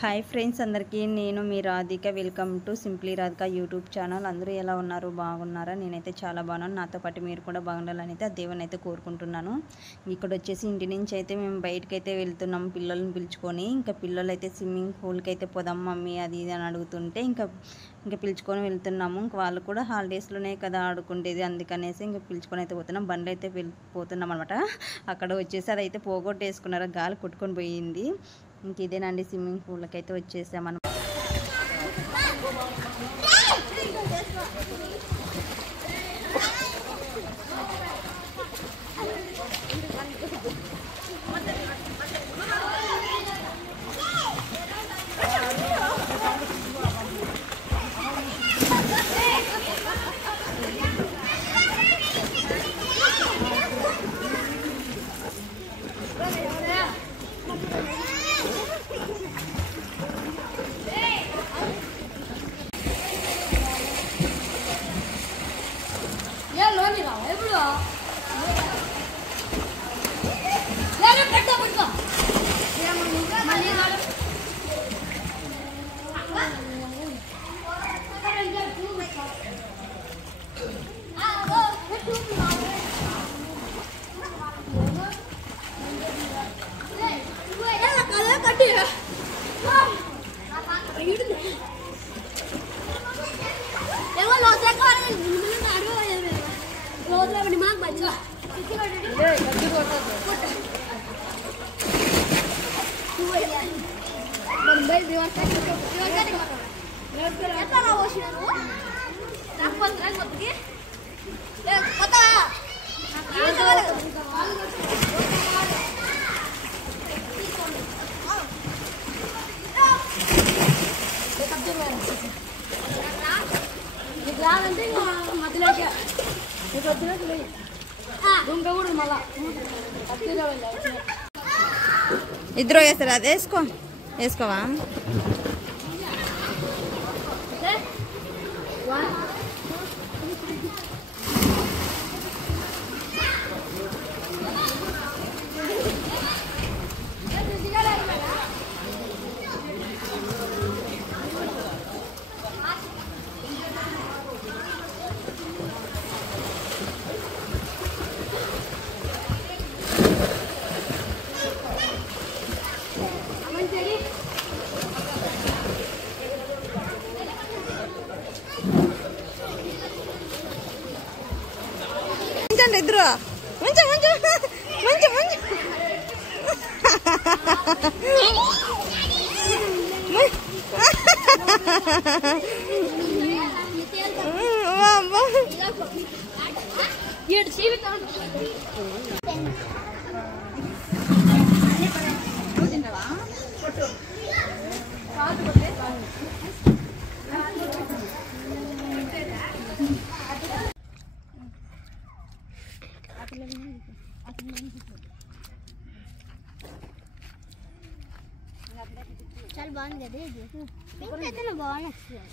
Hi friends అందరికీ నేను మీ Radhika welcome to simply Radhika YouTube channel. అందరూ ఎలా ఉన్నారు, బాగున్నారా? నేనైతే చాలా బాగున్నాను. నాతో పాటు మీరు కూడా బాగుండాలని అయితే ఆ దేవుని అయితే కోరుకుంటున్నాను. ఇక్కడ వచ్చేసి ఇంటి నుంచి అయితే మేము బయటకు అయితే వెళ్తున్నాం పిల్లల్ని పిలుచుకొని. ఇంకా పిల్లలు అయితే స్విమ్మింగ్ పూల్కి అయితే పోదాం మమ్మీ అది ఇది అని అడుగుతుంటే ఇంకా పిలుచుకొని వెళ్తున్నాము. ఇంకా వాళ్ళు కూడా హాలిడేస్లోనే కదా ఆడుకుంటేది, అందుకనేసి ఇంకా పిలుచుకొని అయితే పోతున్నాం. బండ్లు అయితే వెళ్ళిపోతున్నాం అనమాట. అక్కడ వచ్చేసి అదైతే పోగొట్టేసుకున్నారు, గాలి కొట్టుకొని పోయింది. ఇంక ఇదేనండి స్విమ్మింగ్ పూల్కి అయితే వచ్చేసామన్నమాట. ఇద్దరు వేస్తారా? అది వేసుకోవా? ఇద్దరు మంచి మంచి మంచి మంచి చాలా బాగుంది కదా ఇది. ఇంకైతే బాగా నచ్చింది.